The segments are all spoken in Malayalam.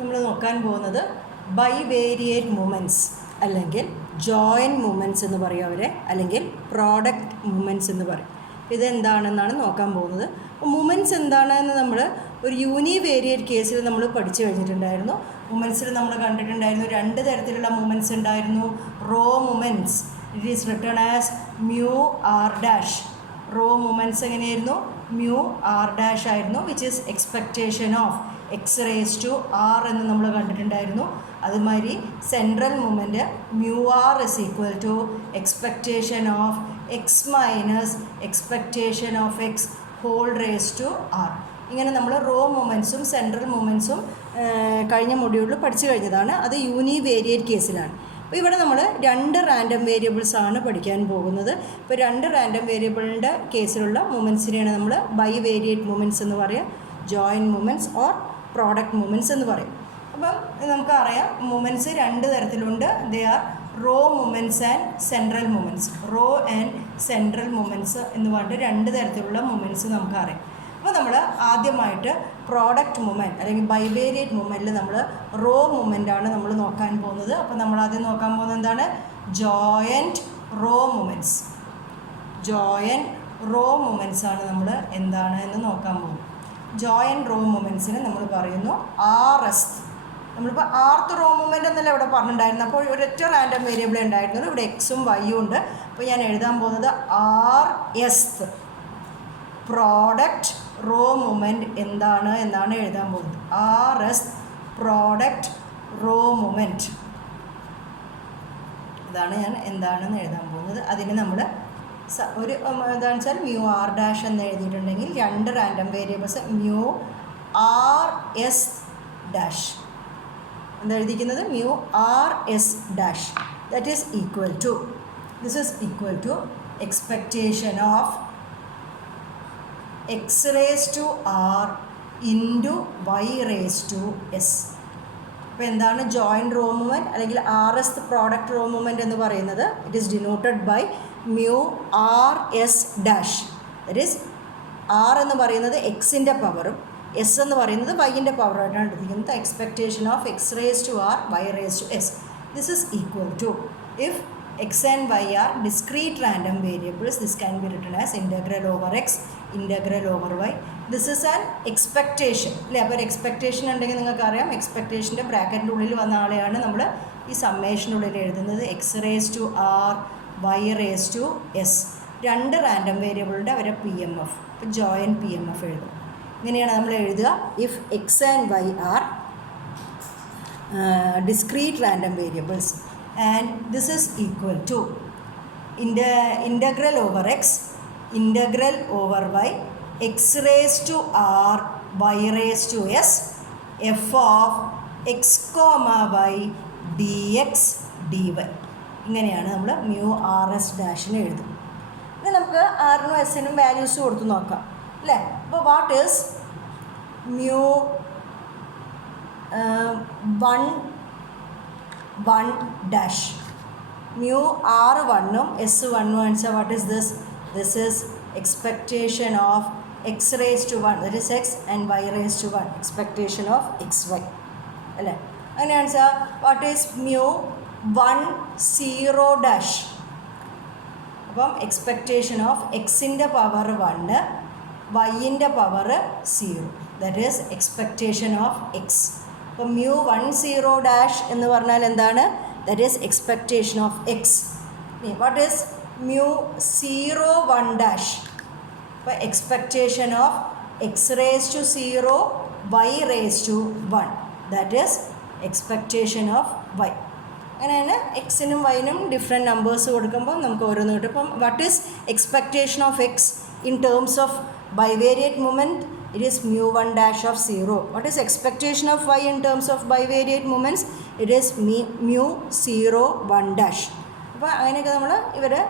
നമ്മൾ നോക്കാൻ പോകുന്നത് ബൈവേരിയേറ്റ് മൂവ്മെൻറ്റ്സ് അല്ലെങ്കിൽ ജോയിൻറ്റ് മൂവ്മെൻറ്റ്സ് എന്ന് പറയും അവരെ, അല്ലെങ്കിൽ പ്രോഡക്റ്റ് മൂവ്മെൻറ്റ്സ് എന്ന് പറയും. ഇതെന്താണെന്നാണ് നോക്കാൻ പോകുന്നത്. മൂവ്മെൻറ്റ്സ് എന്താണെന്ന് നമ്മൾ ഒരു യൂണിവേരിയേറ്റ് കേസിൽ നമ്മൾ പഠിച്ചു കഴിഞ്ഞിട്ടുണ്ടായിരുന്നു. മൂവ്മെൻറ്റ്സിൽ നമ്മൾ കണ്ടിട്ടുണ്ടായിരുന്നു രണ്ട് തരത്തിലുള്ള മൂവ്മെൻറ്റ്സ് ഉണ്ടായിരുന്നു. Raw movements, it is written as mu r dash. Raw movements എങ്ങനെയായിരുന്നു? മ്യൂ ആർ ഡാഷ് ആയിരുന്നു, which is expectation of X raise to r എന്ന് നമ്മൾ കണ്ടിട്ടുണ്ടായിരുന്നു. അതുമാതിരി central movement mu r is equal to expectation of X minus expectation of X whole raise to r. ഇങ്ങനെ നമ്മൾ റോ മൂവ്മെൻറ്റ്സും സെൻട്രൽ മൂവ്മെൻറ്റ്സും കഴിഞ്ഞ മൊഡ്യൂളിൽ പഠിച്ചു കഴിഞ്ഞതാണ്. അത് യൂണിവേരിയേറ്റ് കേസിലാണ്. അപ്പോൾ ഇവിടെ നമ്മൾ രണ്ട് റാൻഡം വേരിയബിൾസ് ആണ് പഠിക്കാൻ പോകുന്നത്. ഇപ്പോൾ രണ്ട് റാൻഡം വേരിയബിളിൻ്റെ കേസിലുള്ള മൂവ്മെൻറ്റ്സിനെയാണ് നമ്മൾ ബൈവേരിയേറ്റ് മൂവ്മെൻറ്റ്സ് എന്ന് പറയുക, joint movements or product movements എന്ന് പറയും. അപ്പം നമുക്കറിയാം മൂവ്മെൻറ്റ്സ് രണ്ട് തരത്തിലുണ്ട്. They are raw movements and central movements. Raw and central movements എന്ന് പറഞ്ഞിട്ട് രണ്ട് തരത്തിലുള്ള മൂവ്മെൻറ്റ്സ് നമുക്കറിയാം. അപ്പോൾ നമ്മൾ ആദ്യമായിട്ട് പ്രോഡക്റ്റ് മൂവ്മെൻറ്റ് അല്ലെങ്കിൽ ബൈവേരിയേറ്റ് മൂവ്മെൻറ്റിൽ നമ്മൾ റോ മൂവ്മെൻറ്റാണ് നമ്മൾ നോക്കാൻ പോകുന്നത്. അപ്പോൾ നമ്മൾ ആദ്യം നോക്കാൻ പോകുന്നത് എന്താണ്? Joint raw movements. Joint raw movements ആണ് നമ്മൾ എന്താണ് എന്ന് നോക്കാൻ പോകുന്നത്. ജോയിൻറ്റ് റോ മൂവ്മെൻറ്റ്സിന് നമ്മൾ പറയുന്നു ആർ എസ്. നമ്മളിപ്പോൾ ആർത്ത് റോ മൂവ്മെൻറ്റ് എന്നല്ല ഇവിടെ പറഞ്ഞിട്ടുണ്ടായിരുന്നു. അപ്പോൾ ഒരൊറ്റ റാൻഡം വേരിയബിളേ ഉണ്ടായിരുന്നുള്ളൂ. ഇവിടെ എക്സും വൈയും ഉണ്ട്. അപ്പോൾ ഞാൻ എഴുതാൻ പോകുന്നത് r S product raw movement എന്നാണ് എഴുതാൻ പോകുന്നത്. R S product raw movement, ഇതാണ് ഞാൻ എന്താണെന്ന് എഴുതാൻ പോകുന്നത്. അതിന് നമ്മൾ ഒരു എന്താണെന്ന് വെച്ചാൽ മ്യൂ ആർ ഡാഷ് എന്ന് എഴുതിയിട്ടുണ്ടെങ്കിൽ രണ്ട് random variables mu R S dash എന്തെഴുതിക്കുന്നത് mu R S dash that is equal to, this is equal to expectation of X raise to R into Y raise to S. അപ്പോൾ എന്താണ് ജോയിൻറ്റ് റോ മൂവ്മെൻറ്റ് അല്ലെങ്കിൽ R S product raw moment എന്ന് പറയുന്നത്? It is denoted by mu R S dash. That is R എന്ന് പറയുന്നത് എക്സിൻ്റെ പവറും എസ് എന്ന് പറയുന്നത് വൈൻ്റെ പവറായിട്ടാണ് എടുത്തിരിക്കുന്നത്. Expectation of X raise to r y raise to s. This is equal to if X and Y are discrete random variables, this can be written as integral over x integral over y. This is an expectation അല്ലേ? അപ്പോൾ ഒരു എക്സ്പെക്റ്റേഷൻ ഉണ്ടെങ്കിൽ നിങ്ങൾക്കറിയാം എക്സ്പെക്റ്റേഷൻ്റെ ബ്രാക്കറ്റിൻ്റെ ഉള്ളിൽ വന്ന ആളെയാണ് നമ്മൾ ഈ സമ്മേഷനുള്ളിൽ എഴുതുന്നത്. X raise to r y raise to s. രണ്ട് റാൻഡം വേരിയബിളിൻ്റെ അവരെ പി എം എഫ്, ഇപ്പോൾ ജോയിൻറ്റ് പി എം എഫ് എഴുതും. ഇങ്ങനെയാണ് നമ്മൾ എഴുതുക. If X and Y are discrete random variables and this is equal to integral over x integral over y x raise to r y raise to s F of X comma y d x d y. ഇങ്ങനെയാണ് നമ്മൾ മ്യൂ ആർ എസ് ഡാഷിന് എഴുതും. ഇനി നമുക്ക് ആറിനും എസിനും വാല്യൂസ് കൊടുത്ത് നോക്കാം അല്ലേ? അപ്പോൾ what is mu 1 dash? Mu R 1ഉം എസ് 1ഉം വെച്ചാൽ what is this? This is expectation of X raise to 1 that is X and Y raise to 1 expectation of X Y അല്ലേ? അങ്ങനെയാണ് വെച്ചാൽ വാട്ട് ഈസ് മ്യൂ 10 ഡാഷ്? അപ്പം എക്സ്പെക്റ്റേഷൻ ഓഫ് എക്സിൻ്റെ പവർ 1 വൈൻ്റെ power 0 that is expectation of X. അപ്പം മ്യൂ 10 ഡാഷ് എന്ന് പറഞ്ഞാൽ എന്താണ്? That is expectation of X. What is mu 01 dash? അപ്പോൾ expectation of X raise to 0 Y raise to 1 that is expectation of Y. അങ്ങനെയാണ് എക്സിനും വൈനും ഡിഫറെൻറ്റ് നമ്പേഴ്സ് കൊടുക്കുമ്പോൾ നമുക്ക് ഓരോന്ന് കിട്ടും. അപ്പം what is expectation of X in terms of bivariate movement? It is mu 1 dash of 0. What is expectation of y in terms of bivariate movements? It is mu 0 1 dash. അപ്പോൾ അങ്ങനെയൊക്കെ നമ്മൾ ഇവരെ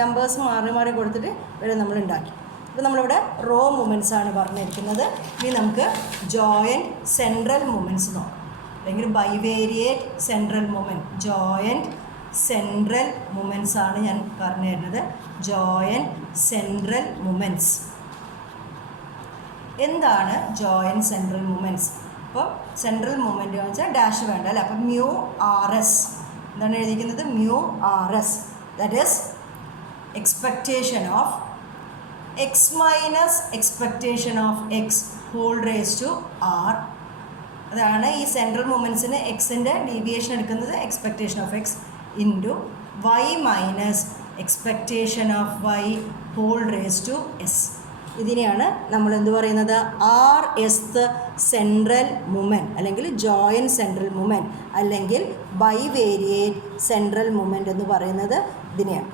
നമ്പേഴ്സ് മാറി മാറി കൊടുത്തിട്ട് ഇവരെ നമ്മൾ ഉണ്ടാക്കി. അപ്പോൾ നമ്മളിവിടെ റോ മൂവ്മെൻറ്റ്സ് ആണ് പറഞ്ഞിരിക്കുന്നത്. ഇനി നമുക്ക് ജോയിൻറ്റ് സെൻട്രൽ മൂവ്മെൻറ്റ്സ് നോക്കാം, അല്ലെങ്കിൽ bivariate central movement. Joint central movements ആണ് ഞാൻ പറഞ്ഞു തരുന്നത്. ജോയിൻറ്റ് സെൻട്രൽ മൂവ്മെൻറ്റ്സ് എന്താണ് ജോയിൻറ്റ് സെൻട്രൽ മൂവ്മെൻറ്റ്സ്? അപ്പോൾ സെൻട്രൽ മൊമെൻ്റ് എന്ന് വെച്ചാൽ ഡാഷ് വേണ്ട അല്ലേ. അപ്പോൾ മ്യൂ ആർ എസ് എന്താണ് എഴുതിയിരിക്കുന്നത്? Mu R s, that is expectation of X minus expectation of X whole raise to r. അതാണ് ഈ സെൻട്രൽ മൊമെൻറ്റ്സിന് എക്സിൻ്റെ ഡീവിയേഷൻ എടുക്കുന്നത് expectation of X into Y minus expectation of Y whole raise to s. ഇതിനെയാണ് നമ്മൾ എന്ത് പറയുന്നത്? ആർ എസ് സെൻട്രൽ മൊമെൻറ്റ് അല്ലെങ്കിൽ ജോയിൻറ്റ് സെൻട്രൽ മൊമെൻറ്റ് അല്ലെങ്കിൽ ബൈവേരിയേറ്റ് സെൻട്രൽ മൊമെൻറ്റ് എന്ന് പറയുന്നത് ഇതിനെയാണ്.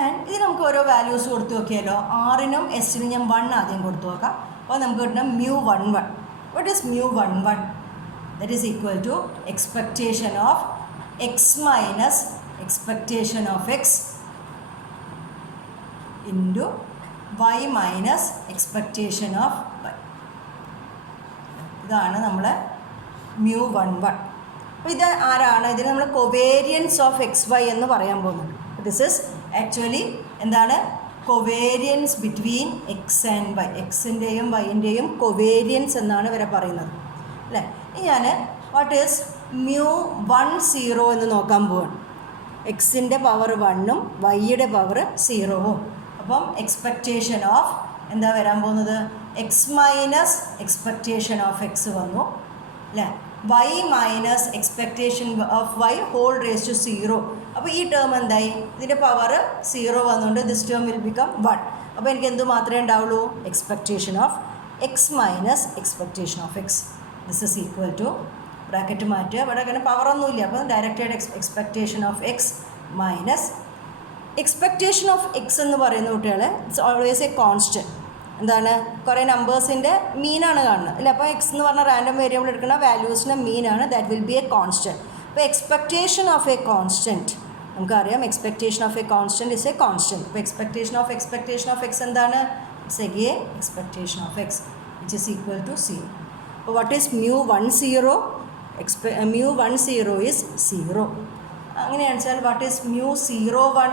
ആൻഡ് ഇത് നമുക്ക് ഓരോ വാല്യൂസ് കൊടുത്തു നോക്കിയാലോ. ആറിനും എസിനും ഞാൻ 1 ആദ്യം കൊടുത്തു നോക്കാം. അപ്പോൾ നമുക്ക് കിട്ടണം μ11. What is μ11? That is equal to expectation of X minus expectation of X into Y minus expectation of Y. ഇതാണ് നമ്മൾ μ11. അപ്പോൾ ഇത് ആരാണ്? ഇതിന് നമ്മൾ കൊവേരിയൻസ് ഓഫ് എക്സ് വൈ എന്ന് പറയാൻ പോകുന്നത്. ദിസ് ഈസ് ആക്ച്വലി എന്താണ്? Covariance between X and Y. എക്സിൻ്റെയും വൈൻ്റെയും കൊവേരിയൻസ് എന്നാണ് ഇവരെ പറയുന്നത് അല്ലേ. ഇനി ഞാൻ വാട്ട് ഈസ് μ10 എന്ന് നോക്കാൻ പോവാണ്. എക്സിൻ്റെ പവർ 1ഉം വൈയുടെ പവർ 0ഉം. അപ്പം എക്സ്പെക്റ്റേഷൻ ഓഫ് എന്താ വരാൻ പോകുന്നത്? X minus expectation of x വന്നു അല്ലേ. Y minus expectation of Y whole raise to 0. അപ്പോൾ ഈ ടേം എന്തായി? ഇതിൻ്റെ പവർ 0 വന്നുകൊണ്ട് ദിസ് ടേം വിൽ ബിക്കം 1. അപ്പോൾ എനിക്ക് എന്ത് മാത്രമേ ഉണ്ടാവുള്ളൂ? Expectation of X minus expectation of x. This is equal to bracket മാറ്റുക. ഇവിടെ അങ്ങനെ പവറൊന്നുമില്ല. അപ്പോൾ directed expectation of X minus expectation of X എന്ന് പറയുന്ന കുട്ടികളെ ഇറ്റ്സ് ഓൾവേസ് എ കോൺസ്റ്റൻറ്റ്. എന്താണ്? കുറേ നമ്പേഴ്സിൻ്റെ മീനാണ് കാണുന്നത് അല്ലേ. അപ്പോൾ എക്സ് എന്ന് പറഞ്ഞാൽ റാൻഡം വേരിയബിൾ എടുക്കുന്ന വാല്യൂസിൻ്റെ മീനാണ്. That will be a constant. അപ്പോൾ എക്സ്പെക്റ്റേഷൻ ഓഫ് എ കോൺസ്റ്റൻറ്റ് നമുക്കറിയാം. Expectation of a constant is a constant. അപ്പോൾ എക്സ്പെക്റ്റേഷൻ ഓഫ് എക്സ് എന്താണ്? It's again expectation of x which is equal to 0. അപ്പോൾ വാട്ട് ഈസ് μ10? μ10 ഈസ് 0. അങ്ങനെയാണെന്ന് വെച്ചാൽ വാട്ട് ഈസ് μ01?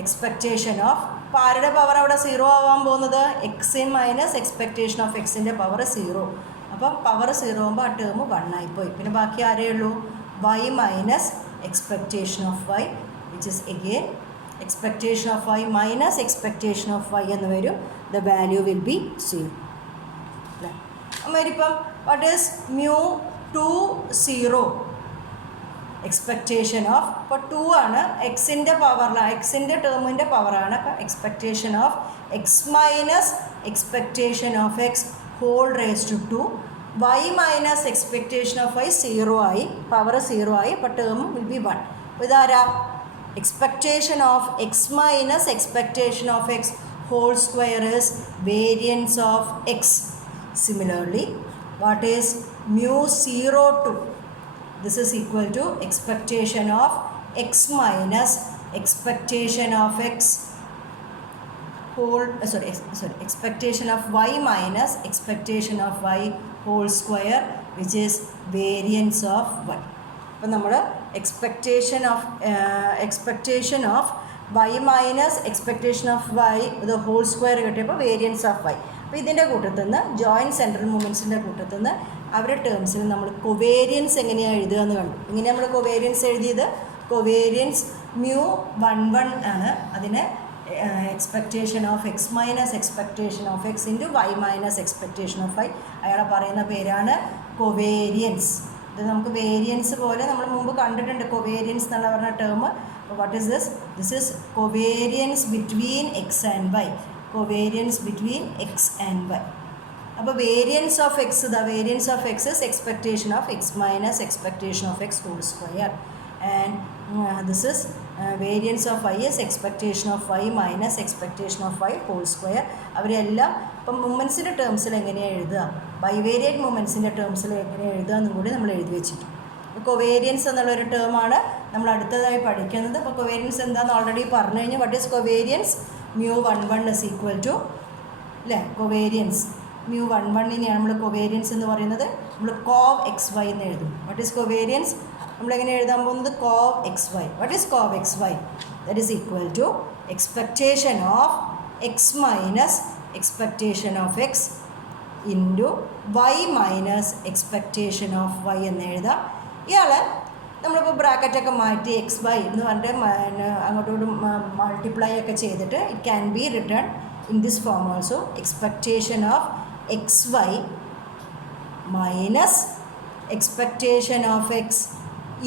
എക്സ്പെക്റ്റേഷൻ ഓഫ് അപ്പോൾ ആരുടെ പവർ അവിടെ 0 ആവാൻ പോകുന്നത്? എക്സ് മൈനസ് എക്സ്പെക്റ്റേഷൻ ഓഫ് എക്സിൻ്റെ പവർ 0. അപ്പം പവർ 0 ആകുമ്പോൾ ആ ടേം 1 ആയിപ്പോയി. പിന്നെ ബാക്കി ആരേ ഉള്ളൂ? Y minus expectation of y which is again expectation of Y minus expectation of Y എന്ന് വരും. ദ വാല്യൂ വിൽ ബി 0 അല്ലേ. അന്നേരിപ്പം വാട്ട് ഈസ് μ20? എക്സ്പെക്റ്റേഷൻ ഓഫ് ഇപ്പോൾ 2 ആണ്. എക്സിൻ്റെ പവറിലാണ്, എക്സിൻ്റെ ടേമിൻ്റെ പവറാണ്. അപ്പോൾ expectation of X minus expectation of X whole raise to 2. Y minus expectation of y 0 ആയി, പവർ 0 ആയി. അപ്പോൾ ടേം വിൽ ബി 1. അപ്പോൾ ഇതാരാ? Expectation of X minus expectation of X whole square is variance of X. Similarly what is μ02? This is equal to expectation of x minus expectation of x whole expectation of y minus expectation of y whole square which is variance of y. അപ്പോൾ നമ്മൾ expectation of y minus expectation of y the whole square കിട്ടിയപ്പോൾ variance of y. അപ്പോൾ ഇതിൻ്റെ കൂട്ടത്തിൽ നിന്ന് ജോയിൻറ്റ് സെൻട്രൽ മൂവ്മെൻറ്റ്സിൻ്റെ കൂട്ടത്തിൽ നിന്ന് അവരുടെ ടേംസിൽ നമ്മൾ കൊവേരിയൻസ് എങ്ങനെയാണ് എഴുതുക എന്ന് കണ്ടു. ഇങ്ങനെ നമ്മൾ കൊവേരിയൻസ് എഴുതിയത് കൊവേരിയൻസ് μ11 ആണ്. അതിന് expectation of X minus expectation of X into Y minus expectation of y. അയാളെ പറയുന്ന പേരാണ് കൊവേരിയൻസ്. ഇത് നമുക്ക് വേരിയൻസ് പോലെ നമ്മൾ മുമ്പ് കണ്ടിട്ടുണ്ട്. കൊവേരിയൻസ് എന്നുള്ള പറഞ്ഞ term. What is this? This is covariance between X and Y. Covariance between X and Y. അപ്പോൾ variance of X, the variance of X is expectation of X minus expectation of X whole square. And this is variance of Y is expectation of Y minus expectation of Y whole square. അവരെല്ലാം ഇപ്പം മൂമെൻറ്റ്സിൻ്റെ ടേംസിൽ എങ്ങനെയാണ് എഴുതുക, ബൈവേരിയേറ്റ് മൂമെൻറ്റ്സിൻ്റെ ടേംസിൽ എങ്ങനെയാണ് എഴുതുക എന്നും കൂടി നമ്മൾ എഴുതി വെച്ചിട്ടുണ്ട്. അപ്പോൾ കൊവേരിയൻസ് എന്നുള്ളൊരു ടേമാണ് നമ്മൾ അടുത്തതായി പഠിക്കുന്നത്. അപ്പോൾ കൊവേരിയൻസ് എന്താണെന്ന് ഓൾറെഡി പറഞ്ഞു കഴിഞ്ഞു. What is covariance? μ11 is equal to അല്ലേ കൊവേരിയൻസ് μ11നെയാണ് നമ്മൾ കൊവേരിയൻസ് എന്ന് പറയുന്നത്. നമ്മൾ കോവ് എക്സ് വൈ എന്ന് എഴുതും. What is covariance? നമ്മളെങ്ങനെ എഴുതാൻ പോകുന്നത്? Cov x y. What is cov x y? That is equal to expectation of X minus expectation of X into Y minus expectation of Y എന്ന് എഴുതാം. ഇയാളെ നമ്മളിപ്പോൾ ബ്രാക്കറ്റൊക്കെ മാറ്റി എക്സ് വൈ എന്ന് പറഞ്ഞിട്ട് അങ്ങോട്ടോട്ട് മൾട്ടിപ്ലൈ ഒക്കെ ചെയ്തിട്ട് it can be written in this form also. Expectation of X Y minus expectation of X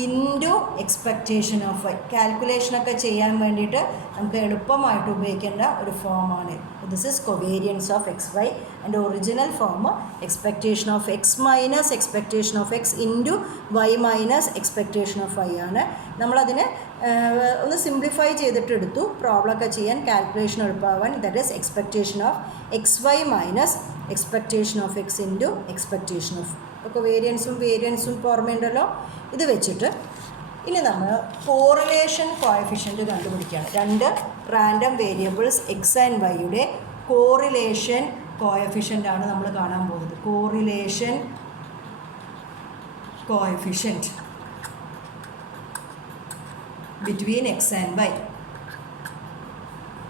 into expectation of Y. കാൽക്കുലേഷനൊക്കെ ചെയ്യാൻ വേണ്ടിയിട്ട് നമുക്ക് എളുപ്പമായിട്ട് ഉപയോഗിക്കേണ്ട ഒരു ഫോമാണ്. This is covariance of X Y. അതിൻ്റെ original form expectation of X minus expectation of X into Y minus expectation of Y ആണ്. നമ്മളതിനെ ഒന്ന് സിംപ്ലിഫൈ ചെയ്തിട്ട് എടുത്തു പ്രോബ്ലമൊക്കെ ചെയ്യാൻ, കാൽക്കുലേഷൻ എളുപ്പമാവാൻ. That is expectation of X Y minus expectation of X into expectation of. അപ്പോൾ വേരിയൻസും ഓർമ്മയുണ്ടല്ലോ. ഇത് വെച്ചിട്ട് ഇനി നമ്മൾ കോറിലേഷൻ കോഎഫിഷ്യൻ്റ് കണ്ടുപിടിക്കുകയാണ്. രണ്ട് റാൻഡം വേരിയബിൾസ് എക്സ് ആൻഡ് വൈയുടെ കോറിലേഷൻ കോഎഫിഷ്യൻ്റ് ആണ് നമ്മൾ കാണാൻ പോകുന്നത്. Correlation coefficient between X and Y,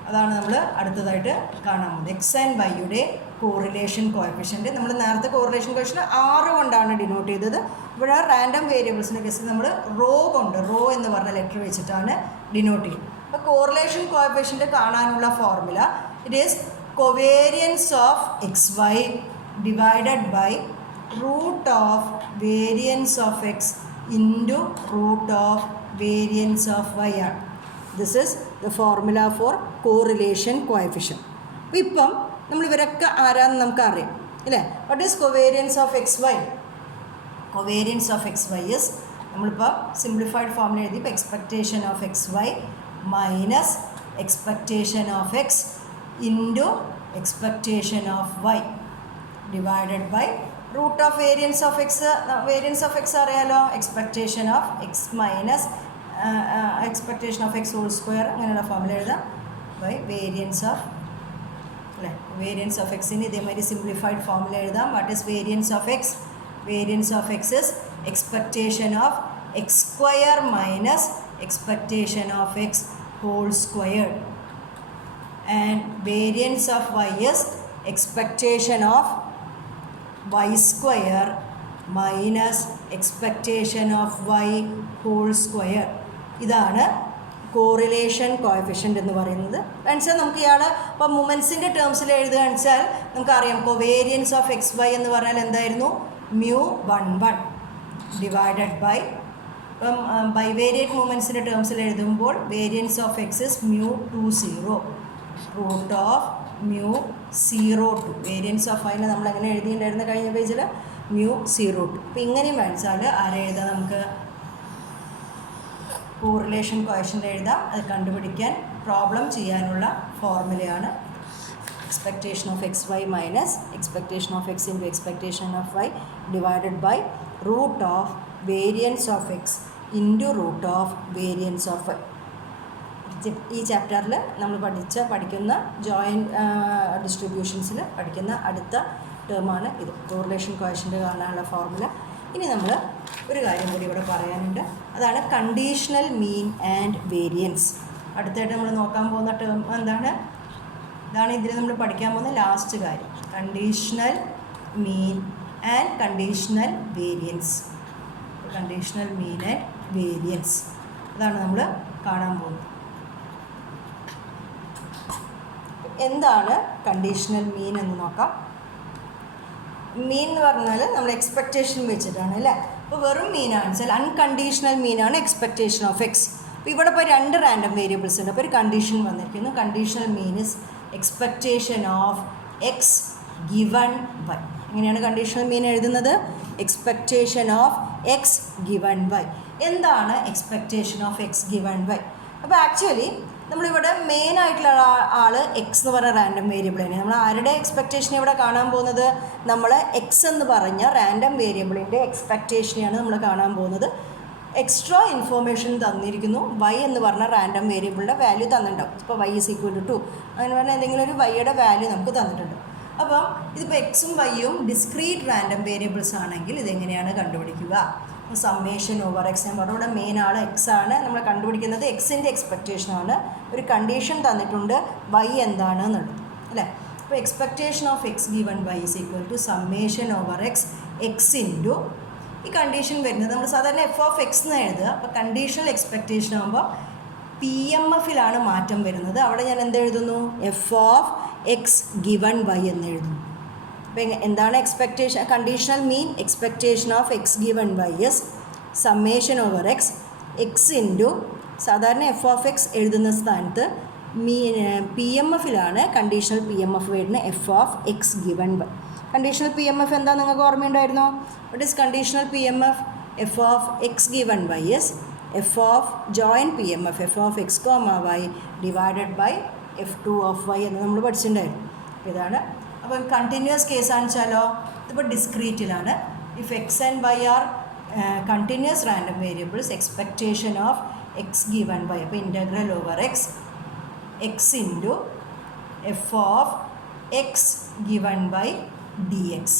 അതാണ് നമ്മൾ അടുത്തതായിട്ട് കാണാൻ പോകുന്നത്. എക്സ് ആൻഡ് വൈയുടെ കോറിലേഷൻ കോഎഫിഷ്യൻ്റ്. നമ്മൾ നേരത്തെ കോറിലേഷൻ കോഎഫിഷ്യൻ്റ് 6 കൊണ്ടാണ് ഡിനോട്ട് ചെയ്തത്. ഇവിടെ റാൻഡം വേരിയബിൾസിൻ്റെ കേസിൽ നമ്മൾ റോ എന്ന് പറഞ്ഞ ലെറ്റർ വെച്ചിട്ടാണ് ഡിനോട്ട് ചെയ്യുന്നത്. അപ്പോൾ കോറിലേഷൻ കോഎഫിഷ്യൻ്റ് കാണാനുള്ള formula it is covariance of X Y divided by root of variance of X into root of variance of Y ആണ്. This is the formula for correlation coefficient. അപ്പോൾ ഇപ്പം നമ്മൾ ഇവരൊക്കെ ആരാന്ന് നമുക്കറിയാം അല്ലേ. What is covariance of X Y? Covariance of X Y is, നമ്മളിപ്പോൾ സിംപ്ലിഫൈഡ് ഫോമിൽ എഴുതി, ഇപ്പോൾ expectation of X Y minus expectation of X into expectation of Y divided by root of variance of X. Variance of X അറിയാലോ, expectation of X minus expectation of X whole square, അങ്ങനെയുള്ള ഫോമിൽ എഴുതാം, ബൈ വേരിയൻസ് ഓഫ് അല്ലേ. വേരിയൻസ് ഓഫ് എക്സിന് ഇതേമാതിരി സിംപ്ലിഫൈഡ് ഫോമിൽ എഴുതാം. What is variance of X? Variance of X is expectation of X square minus expectation of X whole square. And variance of Y is expectation of Y square minus expectation of Y whole square. ഇതാണ് കോറിലേഷൻ കോഎഫിഷ്യൻ്റ് എന്ന് പറയുന്നത്. വെച്ചാൽ നമുക്ക് ഇയാൾ ഇപ്പോൾ മൊമെൻസിൻ്റെ ടേംസിൽ എഴുതുകയെന്ന് വെച്ചാൽ നമുക്കറിയാം കോവേരിയൻസ് ഓഫ് എക്സ് വൈ എന്ന് പറഞ്ഞാൽ എന്തായിരുന്നു? μ11 ഡിവൈഡഡ് ബൈ, ഇപ്പം ബൈവേരിയേറ്റ് മൊമെൻസിൻ്റെ ടേംസിൽ എഴുതുമ്പോൾ variance of X is μ20 root of μ02. Variance of വൈനെ നമ്മൾ എങ്ങനെ എഴുതിയിട്ടുണ്ടായിരുന്ന കഴിഞ്ഞ പേജിൽ μ02. അപ്പോൾ ഇങ്ങനെയും വെച്ചാൽ ആരെഴുതാം നമുക്ക്? കോറിലേഷൻ കോഎഫിഷ്യൻ്റ് എഴുതാം. അത് കണ്ടുപിടിക്കാൻ പ്രോബ്ലം ചെയ്യാനുള്ള ഫോർമുലയാണ് expectation of X Y minus expectation of X into expectation of Y divided by root of variance of X into root of variance of Y. ഈ ചാപ്റ്ററിൽ നമ്മൾ പഠിക്കുന്ന ജോയിൻറ്റ് ഡിസ്ട്രിബ്യൂഷൻസിൽ പഠിക്കുന്ന അടുത്ത ടേമാണ് ഇത്, കോറിലേഷൻ കോഎഫിഷ്യൻ്റ് കാണാനുള്ള ഫോർമുല. ഇനി നമ്മൾ ഒരു കാര്യം കൂടി ഇവിടെ പറയാനുണ്ട്, അതാണ് കണ്ടീഷണൽ മീൻ ആൻഡ് വേരിയൻസ്. അടുത്തായിട്ട് നമ്മൾ നോക്കാൻ പോകുന്ന ടേം എന്താണ്? ഇതാണ് ഇതിൽ നമ്മൾ പഠിക്കാൻ പോകുന്ന ലാസ്റ്റ് കാര്യം, conditional mean and conditional variance. Conditional mean and variance അതാണ് നമ്മൾ കാണാൻ പോകുന്നത്. എന്താണ് കണ്ടീഷണൽ മീൻ എന്ന് നോക്കാം. മീൻ എന്ന് പറഞ്ഞാൽ നമ്മൾ എക്സ്പെക്റ്റേഷൻ വെച്ചിട്ടാണ് അല്ലേ. അപ്പോൾ വെറും മീനാണ് വെച്ചാൽ അൺകണ്ടീഷണൽ മീനാണ് എക്സ്പെക്റ്റേഷൻ ഓഫ് എക്സ്. അപ്പോൾ ഇവിടെ ഇപ്പോൾ 2 റാൻഡം വേരിയബിൾസ് ഉണ്ട്. അപ്പോൾ ഒരു കണ്ടീഷൻ വന്നിരിക്കുന്നു. Conditional mean is expectation of X given Y. എങ്ങനെയാണ് കണ്ടീഷണൽ മീൻ എഴുതുന്നത്? Expectation of X given Y. എന്താണ് expectation of X given Y? അപ്പോൾ ആക്ച്വലി നമ്മളിവിടെ മെയിൻ ആയിട്ടുള്ള ആൾ എക്സ് എന്ന് പറഞ്ഞ റാൻഡം വേരിയബിൾ തന്നെ. നമ്മൾ ആരുടെ എക്സ്പെക്റ്റേഷൻ ഇവിടെ കാണാൻ പോകുന്നത്? നമ്മൾ എക്സ് എന്ന് പറഞ്ഞ റാൻഡം വേരിയബിളിൻ്റെ എക്സ്പെക്റ്റേഷനെയാണ് നമ്മൾ കാണാൻ പോകുന്നത്. എക്സ്ട്രാ ഇൻഫോർമേഷൻ തന്നിരിക്കുന്നു. വൈ എന്ന് പറഞ്ഞ റാൻഡം വേരിയബിളിൻ്റെ വാല്യൂ തന്നിട്ടുണ്ടാവും. ഇപ്പോൾ വൈ ഈസ് ഈക്വൽ ടു 2 അങ്ങനെ പറഞ്ഞാൽ എന്തെങ്കിലും ഒരു വൈയുടെ വാല്യൂ നമുക്ക് തന്നിട്ടുണ്ട്. അപ്പം ഇതിപ്പോൾ എക്സും വൈയും ഡിസ്ക്രീറ്റ് റാൻഡം വേരിയബിൾസ് ആണെങ്കിൽ ഇതെങ്ങനെയാണ് കണ്ടുപിടിക്കുക? Summation over X. ഞാൻ പറഞ്ഞ ഇവിടെ മെയിൻ ആൾ എക്സ് ആണ്. നമ്മൾ കണ്ടുപിടിക്കുന്നത് എക്സിൻ്റെ എക്സ്പെക്റ്റേഷനാണ്. ഒരു കണ്ടീഷൻ തന്നിട്ടുണ്ട് വൈ എന്താണെന്നുള്ളത് അല്ലേ. അപ്പോൾ expectation of X given Y is equal to summation over X into ഈ കണ്ടീഷൻ വരുന്നത് നമ്മൾ സാധാരണ എഫ് ഓഫ് എക്സ് എന്ന് എഴുതുക. അപ്പോൾ കണ്ടീഷണൽ എക്സ്പെക്റ്റേഷൻ ആകുമ്പോൾ പി എം എഫിലാണ് മാറ്റം വരുന്നത്. അവിടെ ഞാൻ എന്തെഴുതുന്നു? F of X given Y എന്ന് എഴുതുന്നു. അപ്പോൾ എന്താണ് expectation? Conditional mean expectation of X given Y is summation over X into സാധാരണ എഫ് ഓഫ് എക്സ് എഴുതുന്ന സ്ഥാനത്ത് പി എം എഫിലാണ് കണ്ടീഷണൽ പി എം എഫ് വരുന്നത് F of X given Y. Conditional P M F എന്താ നിങ്ങൾക്ക് ഓർമ്മയുണ്ടായിരുന്നോ? What is conditional P M F? F of X given Y is F of joint P M F F of X comma Y divided by F two of Y എന്ന് നമ്മൾ പഠിച്ചിട്ടുണ്ടായിരുന്നു. അപ്പോൾ ഇതാണ്. അപ്പോൾ കണ്ടിന്യൂസ് കേസാണെന്ന് വെച്ചാലോ ഇതിപ്പോൾ ഡിസ്ക്രീറ്റിലാണ്. If X and Y are continuous random variables expectation of X given Y അപ്പോൾ integral over X into F of X given by D X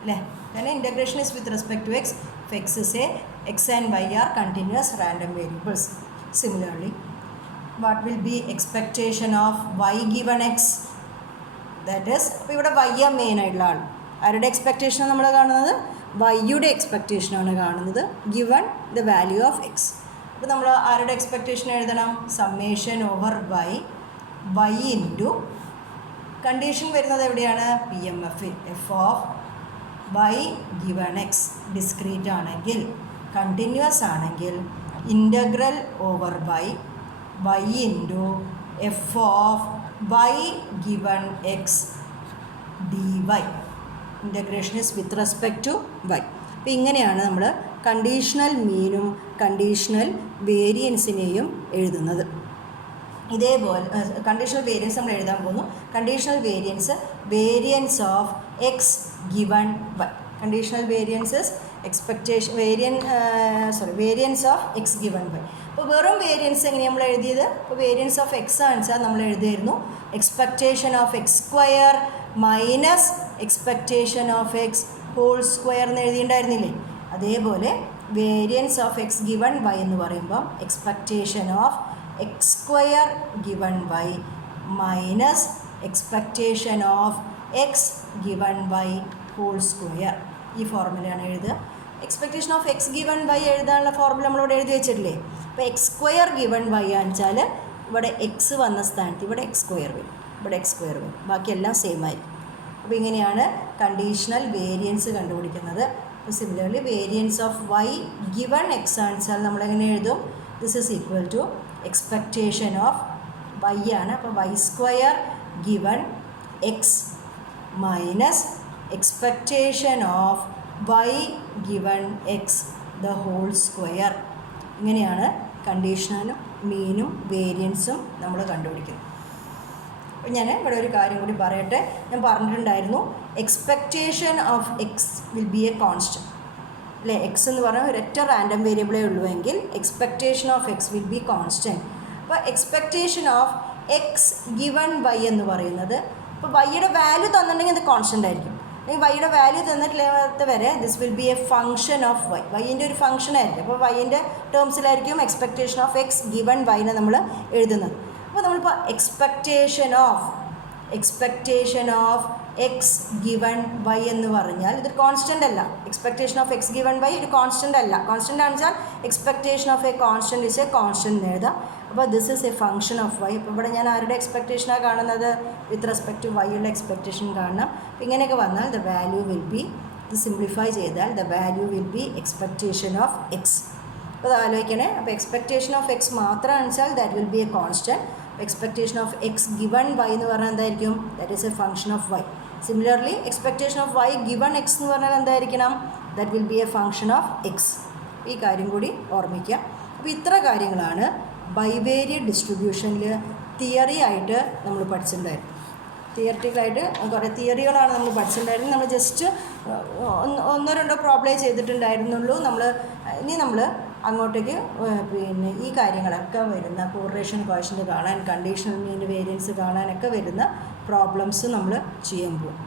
അല്ലേ. കാരണം integration is with respect to X. If X is X and Y are continuous random variables. Similarly what will be expectation of Y given X? That is അപ്പോൾ ഇവിടെ വൈ ആ മെയിൻ ആയിട്ടുള്ള ആൾ. ആരുടെ എക്സ്പെക്റ്റേഷനാണ് നമ്മൾ കാണുന്നത്? വൈയുടെ എക്സ്പെക്റ്റേഷനാണ് കാണുന്നത് given the value of x. അപ്പോൾ നമ്മൾ ആരുടെ എക്സ്പെക്റ്റേഷൻ എഴുതണം? Summation over y into condition വരുന്നത് എവിടെയാണ്? P M F. F of Y given x discrete ആണെങ്കിൽ കണ്ടിന്യൂസ് ആണെങ്കിൽ integral over y into F of Y given x d y. Integration is with respect to y. അപ്പോൾ ഇങ്ങനെയാണ് നമ്മൾ കണ്ടീഷണൽ മീനും കണ്ടീഷണൽ വേരിയൻസിനെയും എഴുതുന്നത്. ഇതേപോലെ കണ്ടീഷണൽ വേരിയൻസ് നമ്മൾ എഴുതാൻ പോകുന്നു. Conditional variance of X given Y. Conditional variances variance of X given Y. അപ്പോൾ വെറും വേരിയൻസ് എങ്ങനെയാണ് നമ്മൾ എഴുതിയത്? ഇപ്പോൾ വേരിയൻസ് ഓഫ് എക്സ് ആണെച്ചാൽ നമ്മൾ എഴുതിയിരുന്നു expectation of X square minus expectation of X whole square എന്ന് എഴുതിയിട്ടുണ്ടായിരുന്നില്ലേ? അതേപോലെ variance of X given Y എന്ന് പറയുമ്പോൾ expectation of X square given y minus expectation of X given y whole square. ഈ ഫോർമുലയാണ് എഴുതുക. Expectation of X given y എഴുതാനുള്ള ഫോർമുല നമ്മളിവിടെ എഴുതി വെച്ചിട്ടില്ലേ? അപ്പോൾ എക്സ് സ്ക്വയർ ഗിവൺ വൈ ആണെച്ചാൽ ഇവിടെ എക്സ് വന്ന സ്ഥാനത്ത് ഇവിടെ എക്സ് സ്ക്വയർ വരും, ഇവിടെ എക്സ് സ്ക്വയർ വരും, ബാക്കിയെല്ലാം സെയിം ആയിരിക്കും. അപ്പോൾ ഇങ്ങനെയാണ് കണ്ടീഷണൽ വേരിയൻസ് കണ്ടുപിടിക്കുന്നത്. അപ്പോൾ similarly variance of Y given X ആണെച്ചാൽ നമ്മളെങ്ങനെ എഴുതും? This is equal to expectation of Y ആണ്. അപ്പോൾ Y square given X minus expectation of Y given X the whole square. ഇങ്ങനെയാണ് കണ്ടീഷണലും മീനും വേരിയൻസും നമ്മൾ കണ്ടുപിടിക്കുന്നത്. അപ്പോൾ ഞാൻ ഇവിടെ ഒരു കാര്യം കൂടി പറയട്ടെ. ഞാൻ പറഞ്ഞിട്ടുണ്ടായിരുന്നു expectation of X will be a constant അല്ലേ. എക്സ് എന്ന് പറഞ്ഞാൽ ഒരൊറ്റ റാൻഡം വേരിയബിളേ ഉള്ളൂ എങ്കിൽ expectation of X will be constant. അപ്പോൾ expectation of X given Y എന്ന് പറയുന്നത് ഇപ്പോൾ വൈയുടെ വാല്യൂ തന്നിട്ടുണ്ടെങ്കിൽ അത് കോൺസ്റ്റൻ്റ് ആയിരിക്കും. അല്ലെങ്കിൽ വൈയുടെ വാല്യൂ തന്നിട്ടില്ലാത്ത വരെ this will be a function of Y. വൈൻ്റെ ഒരു ഫംഗ്ഷൻ ആയിരിക്കും. അപ്പോൾ വൈൻ്റെ ടേംസിലായിരിക്കും എക്സ്പെക്റ്റേഷൻ ഓഫ് എക്സ് ഗിവൺ വൈനെ നമ്മൾ എഴുതുന്നത്. അപ്പോൾ നമ്മളിപ്പോൾ expectation of X given Y എന്ന് പറഞ്ഞാൽ ഇതൊരു കോൺസ്റ്റൻ്റ് അല്ല. Expectation of X given Y ഒരു കോൺസ്റ്റൻ്റ് അല്ല. കോൺസ്റ്റൻ്റ് ആണെച്ചാൽ expectation of a constant is a constant എന്ന് എഴുതാം. അപ്പോൾ this is a function of Y. അപ്പോൾ ഇവിടെ ഞാൻ ആരുടെ എക്സ്പെക്റ്റേഷനാണ് കാണുന്നത്? വിത്ത് റെസ്പെക്ട് ടു വൈയുടെ എക്സ്പെക്റ്റേഷൻ കാണണം. അപ്പോൾ ഇങ്ങനെയൊക്കെ വന്നാൽ ദ വാല്യൂ വിൽ ബി, ഇത് സിംപ്ലിഫൈ ചെയ്താൽ the value will be expectation of x. അപ്പോൾ അത് ആലോചിക്കണേ. അപ്പോൾ എക്സ്പെക്റ്റേഷൻ ഓഫ് എക്സ് മാത്രമാണെന്ന് വെച്ചാൽ that will be a constant. Expectation of X given Y എന്ന് പറഞ്ഞാൽ എന്തായിരിക്കും? That is a function of y. Similarly expectation of Y given x എന്ന് പറഞ്ഞാൽ എന്തായിരിക്കണം? That will be a function of x. ഈ കാര്യം കൂടി ഓർമ്മിക്കുക. അപ്പോൾ ഇത്ര കാര്യങ്ങളാണ് ബൈവേരിയറ്റ് ഡിസ്ട്രിബ്യൂഷനിൽ തിയറി ആയിട്ട് നമ്മൾ പഠിച്ചിട്ടുണ്ടായിരുന്നു. തിയറിറ്റിക്കലായിട്ട് കുറേ തിയറികളാണ് നമ്മൾ പഠിച്ചിട്ടുണ്ടായിരുന്നത്. നമ്മൾ ജസ്റ്റ് ഒന്നോ രണ്ടോ പ്രോബ്ലം ചെയ്തിട്ടുണ്ടായിരുന്നുള്ളൂ. ഇനി നമ്മൾ അങ്ങോട്ടേക്ക് പിന്നെ ഈ കാര്യങ്ങളൊക്കെ വരുന്ന കോറിലേഷൻ കോഷ്യൻ്റ് കാണാൻ, കണ്ടീഷണൽ മീൻ വേരിയൻസ് കാണാനൊക്കെ വരുന്ന പ്രോബ്ലംസ് നമ്മൾ ചെയ്യാൻ പോകും.